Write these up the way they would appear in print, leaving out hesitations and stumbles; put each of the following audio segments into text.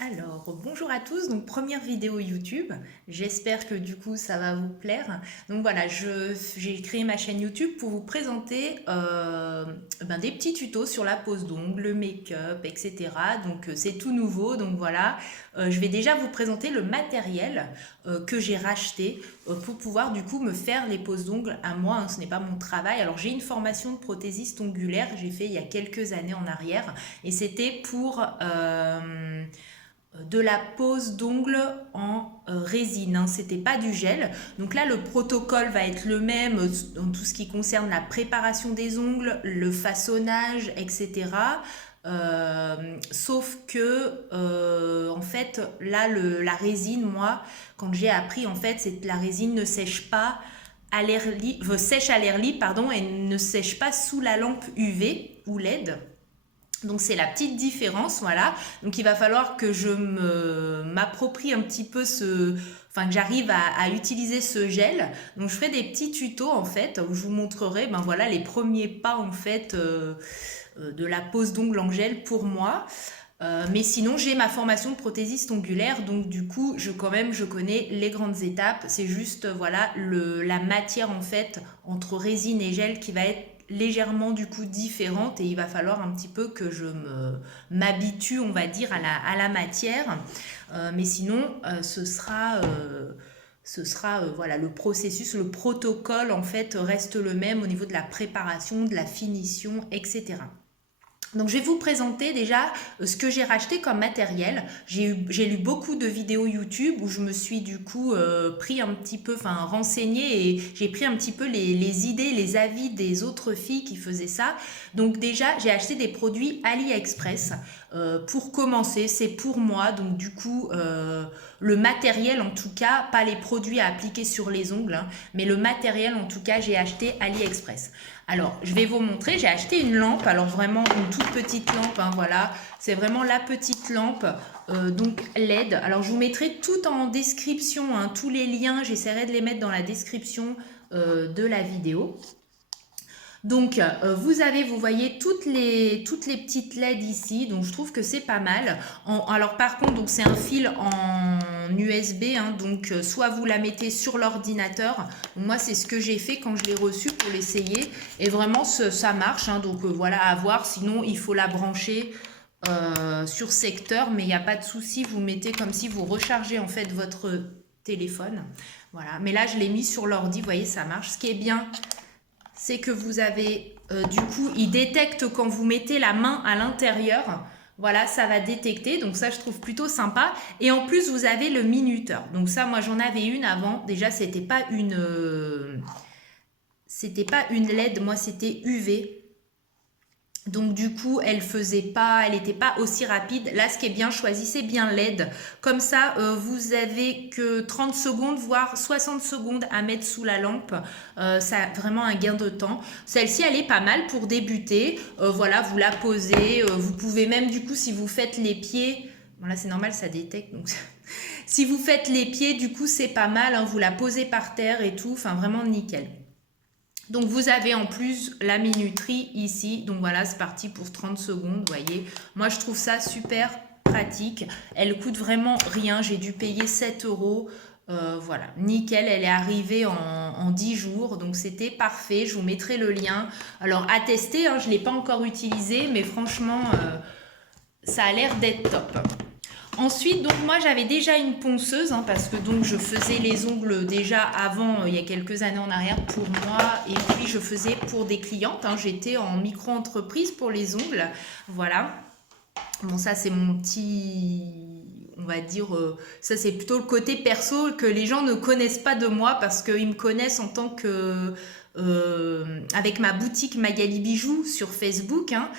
Alors, bonjour à tous, donc première vidéo YouTube, j'espère que du coup ça va vous plaire. Donc voilà, j'ai créé ma chaîne YouTube pour vous présenter des petits tutos sur la pose d'ongles, le make-up, etc. Donc c'est tout nouveau, donc voilà. Je vais déjà vous présenter le matériel que j'ai racheté pour pouvoir du coup me faire les poses d'ongles à moi, hein, ce n'est pas mon travail. Alors j'ai une formation de prothésiste ongulaire, j'ai fait il y a quelques années en arrière, et c'était pour de la pose d'ongles en résine, hein. C'était pas du gel. Donc là, le protocole va être le même dans tout ce qui concerne la préparation des ongles, le façonnage, etc. Sauf que, en fait, là, la résine, moi, quand j'ai appris, en fait, c'est que la résine ne sèche pas à l'air libre, sèche à l'air libre, pardon, et ne sèche pas sous la lampe UV ou LED. Donc c'est la petite différence, voilà. Donc il va falloir que je m'approprie un petit peu que j'arrive à utiliser ce gel. Donc je ferai des petits tutos en fait où je vous montrerai, ben voilà, les premiers pas en fait de la pose d'ongles en gel pour moi. Mais sinon j'ai ma formation de prothésiste ongulaire, donc du coup je connais les grandes étapes. C'est juste voilà la matière en fait entre résine et gel qui va être légèrement du coup différente, et il va falloir un petit peu que je m'habitue, on va dire, à la matière. Mais sinon voilà, le processus, le protocole en fait reste le même au niveau de la préparation, de la finition, etc. Donc je vais vous présenter déjà ce que j'ai racheté comme matériel. J'ai lu beaucoup de vidéos YouTube où je me suis du coup pris un petit peu, renseigné, et j'ai pris un petit peu les idées, les avis des autres filles qui faisaient ça. Donc déjà, j'ai acheté des produits AliExpress. Pour commencer, c'est pour moi, donc du coup, le matériel en tout cas, pas les produits à appliquer sur les ongles, hein, mais le matériel en tout cas, j'ai acheté AliExpress. Alors, je vais vous montrer, j'ai acheté une lampe, alors vraiment une toute petite lampe, hein, voilà, c'est vraiment la petite lampe, donc LED. Alors, je vous mettrai tout en description, hein, tous les liens, j'essaierai de les mettre dans la description de la vidéo. Donc, vous voyez toutes les petites LED ici, donc je trouve que c'est pas mal. Alors par contre, donc c'est un fil en USB, hein, donc soit vous la mettez sur l'ordinateur. Moi, c'est ce que j'ai fait quand je l'ai reçu pour l'essayer, et vraiment ça marche, hein, donc voilà, à voir. Sinon, il faut la brancher sur secteur, mais il n'y a pas de souci. Vous mettez comme si vous rechargez en fait votre téléphone. Voilà, mais là, je l'ai mis sur l'ordi, vous voyez, ça marche. Ce qui est bien, c'est que vous avez, du coup, il détecte quand vous mettez la main à l'intérieur. Voilà, ça va détecter. Donc ça, je trouve plutôt sympa. Et en plus, vous avez le minuteur. Donc ça, moi, j'en avais une avant. Déjà, c'était pas une LED. Moi, c'était UV. Donc du coup, elle n'était pas aussi rapide. Là, ce qui est bien, choisissez bien LED. Comme ça, vous avez que 30 secondes, voire 60 secondes à mettre sous la lampe. Ça a vraiment un gain de temps. Celle-ci, elle est pas mal pour débuter. Voilà, vous la posez. Vous pouvez même, du coup, si vous faites les pieds... Bon, là, c'est normal, ça détecte. Donc, si vous faites les pieds, du coup, c'est pas mal, hein, vous la posez par terre et tout. Enfin, vraiment nickel. Donc vous avez en plus la minuterie ici. Donc voilà, c'est parti pour 30 secondes, vous voyez. Moi, je trouve ça super pratique. Elle coûte vraiment rien. J'ai dû payer 7 euros. Voilà, nickel. Elle est arrivée en 10 jours. Donc c'était parfait. Je vous mettrai le lien. Alors à tester, hein, je ne l'ai pas encore utilisé, mais franchement, ça a l'air d'être top. Ensuite, donc moi j'avais déjà une ponceuse, hein, parce que donc je faisais les ongles déjà avant, il y a quelques années en arrière, pour moi, et puis je faisais pour des clientes, hein. J'étais en micro-entreprise pour les ongles, voilà. Bon, ça c'est mon petit, on va dire, ça c'est plutôt le côté perso que les gens ne connaissent pas de moi, parce qu'ils me connaissent en tant que... avec ma boutique Magali Bijoux sur Facebook, hein,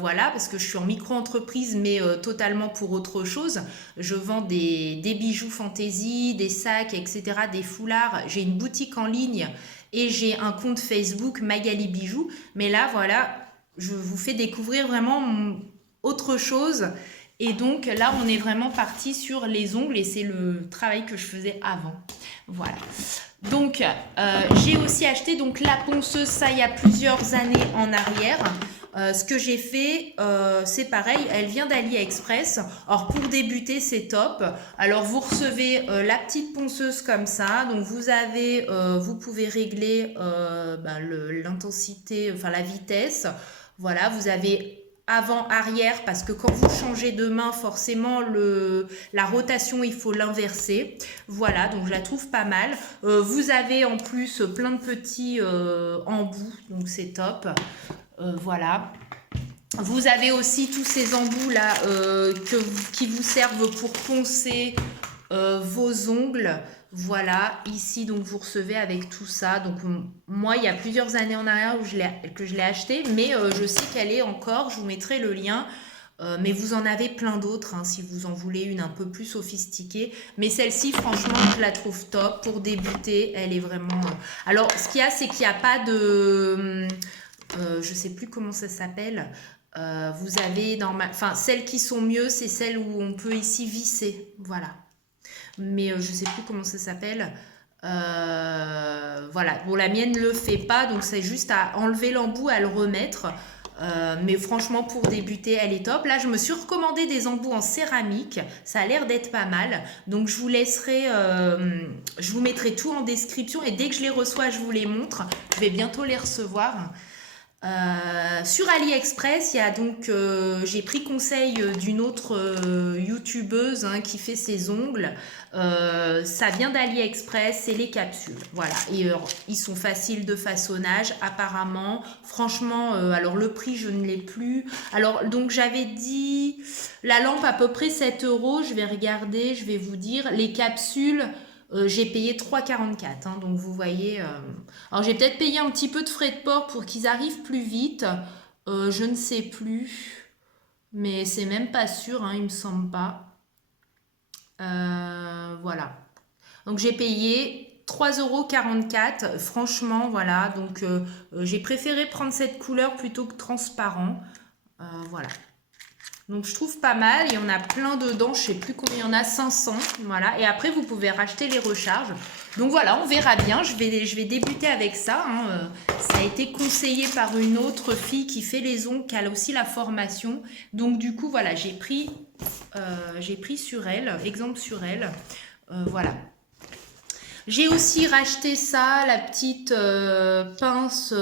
voilà, parce que je suis en micro-entreprise, mais totalement pour autre chose. Je vends des bijoux fantaisie, des sacs, etc., des foulards. J'ai une boutique en ligne et j'ai un compte Facebook Magali Bijoux. Mais là, voilà, je vous fais découvrir vraiment autre chose. Et donc là, on est vraiment parti sur les ongles, et c'est le travail que je faisais avant. Voilà. Donc, j'ai aussi acheté donc la ponceuse, ça il y a plusieurs années en arrière. Ce que j'ai fait, c'est pareil, elle vient d'AliExpress. Alors pour débuter, c'est top. Alors vous recevez la petite ponceuse comme ça. Donc vous pouvez régler l'intensité, enfin la vitesse. Voilà, vous avez avant, arrière, parce que quand vous changez de main, forcément, la rotation, il faut l'inverser. Voilà, donc je la trouve pas mal. Vous avez en plus plein de petits embouts, donc c'est top. Voilà. Vous avez aussi tous ces embouts là qui vous servent pour poncer vos ongles. Voilà, ici donc vous recevez avec tout ça. Donc moi il y a plusieurs années en arrière que je l'ai acheté, mais je sais qu'elle est encore, je vous mettrai le lien. Mais vous en avez plein d'autres hein, si vous en voulez une un peu plus sophistiquée. Mais celle-ci, franchement, je la trouve top. Pour débuter, elle est vraiment... Alors, ce qu'il y a, c'est qu'il n'y a pas de... je sais plus comment ça s'appelle. Vous avez enfin celles qui sont mieux, c'est celles où on peut ici visser, voilà. Mais je sais plus comment ça s'appelle. Voilà, bon la mienne ne le fait pas, donc c'est juste à enlever l'embout, à le remettre. Mais franchement pour débuter elle est top. Là je me suis recommandé des embouts en céramique, ça a l'air d'être pas mal. Donc je vous laisserai, je vous mettrai tout en description et dès que je les reçois je vous les montre. Je vais bientôt les recevoir. Sur AliExpress, il y a donc j'ai pris conseil d'une autre youtubeuse hein, qui fait ses ongles. Ça vient d'AliExpress, c'est les capsules. Voilà, et ils sont faciles de façonnage apparemment. Franchement, alors le prix je ne l'ai plus. Alors donc j'avais dit la lampe à peu près 7 €. Je vais regarder, je vais vous dire les capsules. J'ai payé 3,44 hein, donc vous voyez. Alors j'ai peut-être payé un petit peu de frais de port pour qu'ils arrivent plus vite. Je ne sais plus, mais c'est même pas sûr, hein, il me semble pas. Voilà. Donc j'ai payé 3,44 €. Franchement, voilà. Donc j'ai préféré prendre cette couleur plutôt que transparent. Voilà. Donc je trouve pas mal, il y en a plein dedans, je sais plus combien il y en a, 500, voilà. Et après vous pouvez racheter les recharges. Donc voilà, on verra bien, je vais débuter avec ça. Hein. Ça a été conseillé par une autre fille qui fait les ongles, qui a aussi la formation. Donc du coup voilà, j'ai pris sur elle, exemple sur elle, voilà. J'ai aussi racheté ça, la petite pince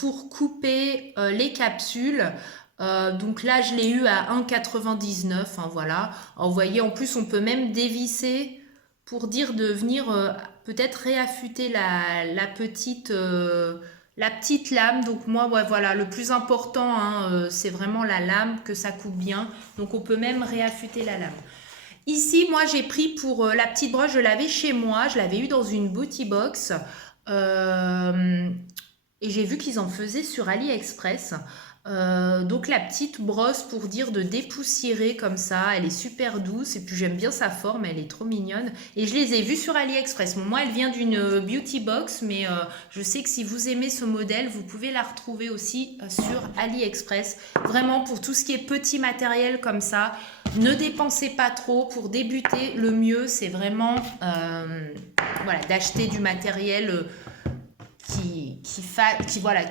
pour couper les capsules. Donc là, je l'ai eu à 1,99 €. Hein, voilà. Alors, vous voyez, en plus, on peut même dévisser pour dire de venir peut-être réaffûter la petite lame. Donc moi, ouais, voilà, le plus important, hein, c'est vraiment la lame, que ça coupe bien. Donc on peut même réaffûter la lame. Ici, moi, j'ai pris pour la petite broche, je l'avais chez moi. Je l'avais eu dans une beauty box. Et j'ai vu qu'ils en faisaient sur AliExpress. Donc la petite brosse pour dire de dépoussiérer comme ça, elle est super douce et puis j'aime bien sa forme, elle est trop mignonne et je les ai vues sur AliExpress. Bon, moi elle vient d'une beauty box mais je sais que si vous aimez ce modèle vous pouvez la retrouver aussi sur AliExpress. Vraiment pour tout ce qui est petit matériel comme ça, ne dépensez pas trop. Pour débuter, le mieux c'est vraiment voilà, d'acheter du matériel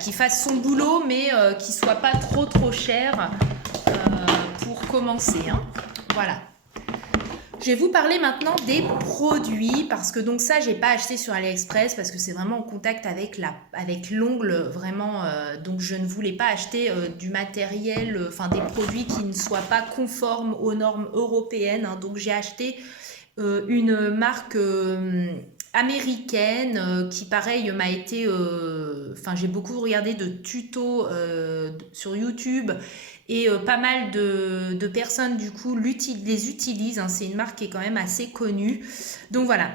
qui fasse son boulot mais qui soit pas trop cher pour commencer hein. Voilà, je vais vous parler maintenant des produits parce que donc ça j'ai pas acheté sur AliExpress parce que c'est vraiment en contact avec l'ongle vraiment donc je ne voulais pas acheter du matériel enfin des produits qui ne soient pas conformes aux normes européennes hein. Donc j'ai acheté une marque américaine qui pareil m'a été enfin j'ai beaucoup regardé de tutos sur YouTube et pas mal de personnes du coup les utilisent hein. C'est une marque qui est quand même assez connue donc voilà.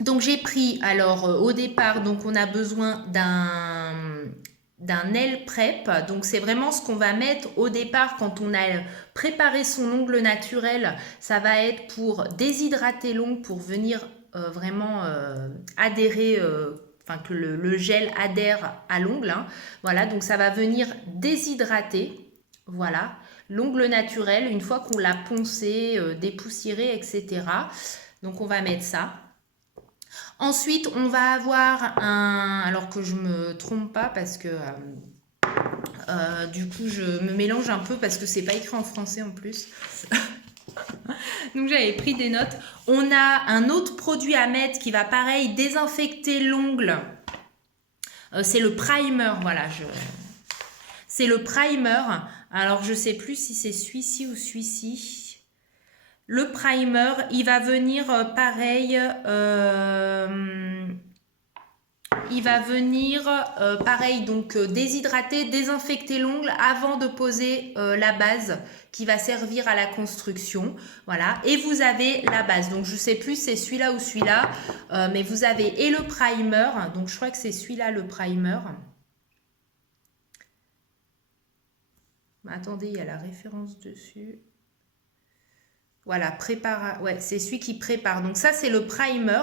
Donc j'ai pris alors au départ donc on a besoin d'un nail prep, donc c'est vraiment ce qu'on va mettre au départ quand on a préparé son ongle naturel. Ça va être pour déshydrater l'ongle pour venir vraiment adhérer, enfin que le gel adhère à l'ongle hein. Voilà, donc ça va venir déshydrater voilà l'ongle naturel une fois qu'on l'a poncé, dépoussiéré, etc. Donc on va mettre ça. Ensuite, on va avoir alors que je me trompe pas parce que Du coup, je me mélange un peu parce que c'est pas écrit en français en plus. Donc, j'avais pris des notes. On a un autre produit à mettre qui va, pareil, désinfecter l'ongle. C'est le primer, voilà. C'est le primer. Alors, je sais plus si c'est celui-ci ou celui-ci. Le primer, il va venir pareil... il va venir, pareil, donc déshydrater, désinfecter l'ongle avant de poser la base qui va servir à la construction. Voilà, et vous avez la base. Donc, je ne sais plus c'est celui-là ou celui-là, mais vous avez et le primer. Donc, je crois que c'est celui-là le primer. Attendez, il y a la référence dessus. Voilà, ouais, c'est celui qui prépare. Donc ça, c'est le primer.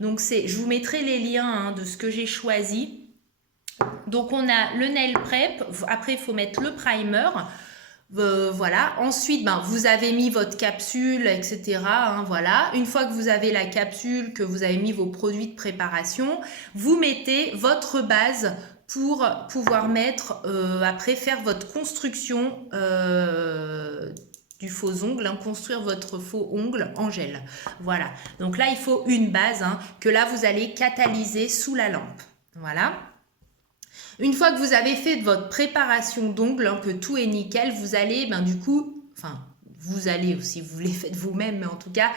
Donc je vous mettrai les liens de ce que j'ai choisi. Donc on a le nail prep. Après, il faut mettre le primer. Voilà. Ensuite, vous avez mis votre capsule, etc. Voilà. Une fois que vous avez la capsule, que vous avez mis vos produits de préparation, vous mettez votre base pour pouvoir mettre, après faire votre construction du faux ongle, construire votre faux ongle en gel. Voilà. Donc là, il faut une base que là, vous allez catalyser sous la lampe. Voilà. Une fois que vous avez fait votre préparation d'ongles, que tout est nickel, vous allez, du coup, vous allez, si vous les faites vous-même, mais en tout cas,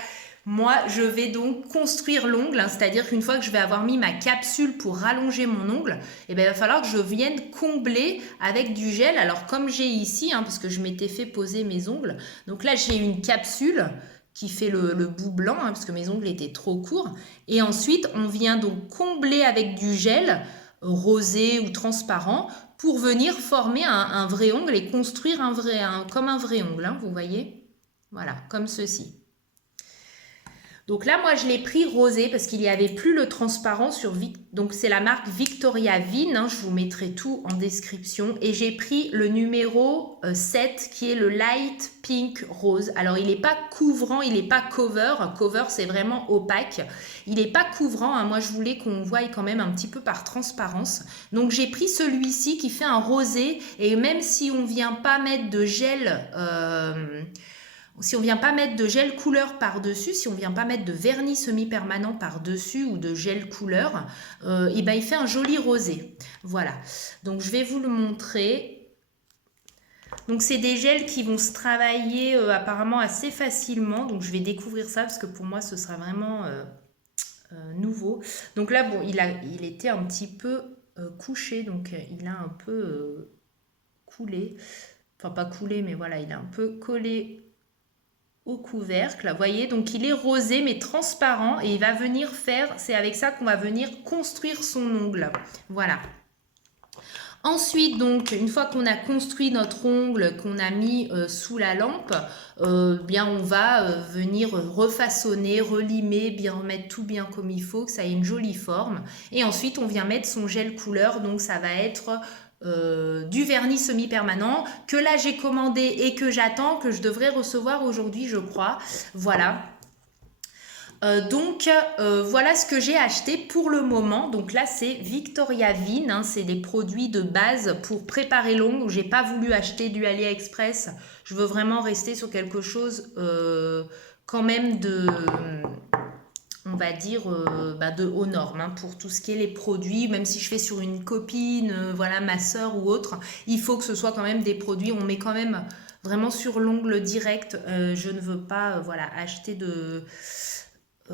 moi, je vais donc construire l'ongle, c'est-à-dire qu'une fois que je vais avoir mis ma capsule pour rallonger mon ongle, il va falloir que je vienne combler avec du gel. Alors, comme j'ai ici, parce que je m'étais fait poser mes ongles, donc là, j'ai une capsule qui fait le bout blanc, parce que mes ongles étaient trop courts. Et ensuite, on vient donc combler avec du gel rosé ou transparent pour venir former un vrai ongle et construire comme un vrai ongle, vous voyez? Voilà, comme ceci. Donc là, moi, je l'ai pris rosé parce qu'il n'y avait plus le transparent sur... Donc, c'est la marque Victoria Vin. Je vous mettrai tout en description. Et j'ai pris le numéro 7 qui est le Light Pink Rose. Alors, il n'est pas couvrant, il n'est pas cover. Cover, c'est vraiment opaque. Il n'est pas couvrant. Moi, je voulais qu'on voie quand même un petit peu par transparence. Donc, j'ai pris celui-ci qui fait un rosé. Et même si on ne vient pas mettre de gel... si on ne vient pas mettre de gel couleur par-dessus, si on ne vient pas mettre de vernis semi-permanent par-dessus ou de gel couleur, il fait un joli rosé. Voilà. Donc, je vais vous le montrer. Donc, c'est des gels qui vont se travailler apparemment assez facilement. Donc, je vais découvrir ça parce que pour moi, ce sera vraiment nouveau. Donc là, bon, il était un petit peu couché. Donc, il a un peu coulé. Enfin, pas coulé, mais voilà, il a un peu collé au couvercle, vous voyez, donc il est rosé mais transparent et il va venir c'est avec ça qu'on va venir construire son ongle, voilà. Ensuite, donc, une fois qu'on a construit notre ongle, qu'on a mis sous la lampe, bien on va venir refaçonner, relimer, bien remettre tout bien comme il faut, que ça ait une jolie forme. Et ensuite, on vient mettre son gel couleur, donc ça va être... du vernis semi-permanent que là j'ai commandé et que j'attends, que je devrais recevoir aujourd'hui je crois, voilà. Donc voilà ce que j'ai acheté pour le moment. Donc là c'est Victoria Vin, c'est des produits de base pour préparer l'ongle. J'ai pas voulu acheter du AliExpress, je veux vraiment rester sur quelque chose quand même de... on va dire de haut norme pour tout ce qui est les produits, même si je fais sur une copine, voilà, ma soeur ou autre, il faut que ce soit quand même des produits, on met quand même vraiment sur l'ongle direct, je ne veux pas voilà, acheter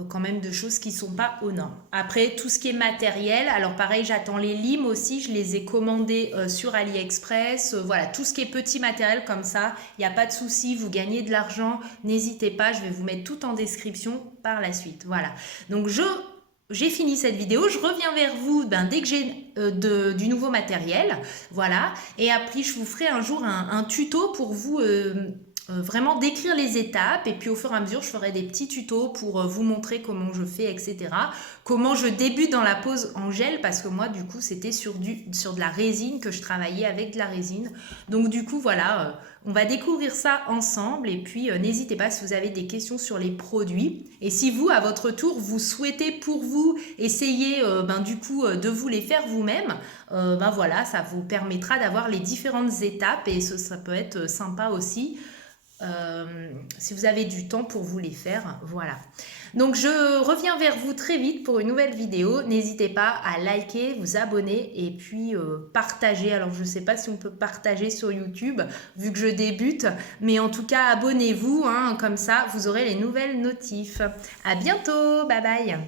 quand même de choses qui ne sont pas aux normes. Après, tout ce qui est matériel, alors pareil, j'attends les limes aussi, je les ai commandés sur AliExpress, voilà, tout ce qui est petit matériel comme ça, il n'y a pas de souci, vous gagnez de l'argent, n'hésitez pas, je vais vous mettre tout en description par la suite, voilà. Donc, j'ai fini cette vidéo, je reviens vers vous dès que j'ai du nouveau matériel, voilà, et après, je vous ferai un jour un tuto pour vous... vraiment décrire les étapes et puis au fur et à mesure je ferai des petits tutos pour vous montrer comment je fais, etc. Comment je débute dans la pose en gel, parce que moi du coup c'était sur de la résine que je travaillais, avec de la résine. Donc du coup voilà, on va découvrir ça ensemble et puis n'hésitez pas si vous avez des questions sur les produits, et si vous à votre tour vous souhaitez pour vous essayer du coup de vous les faire vous-même, voilà, ça vous permettra d'avoir les différentes étapes et ça peut être sympa aussi. Si vous avez du temps pour vous les faire, voilà. Donc je reviens vers vous très vite pour une nouvelle vidéo. N'hésitez pas à liker, vous abonner et puis partager. Alors je ne sais pas si on peut partager sur YouTube vu que je débute, mais en tout cas abonnez-vous, hein, comme ça vous aurez les nouvelles notifs. À bientôt, bye bye.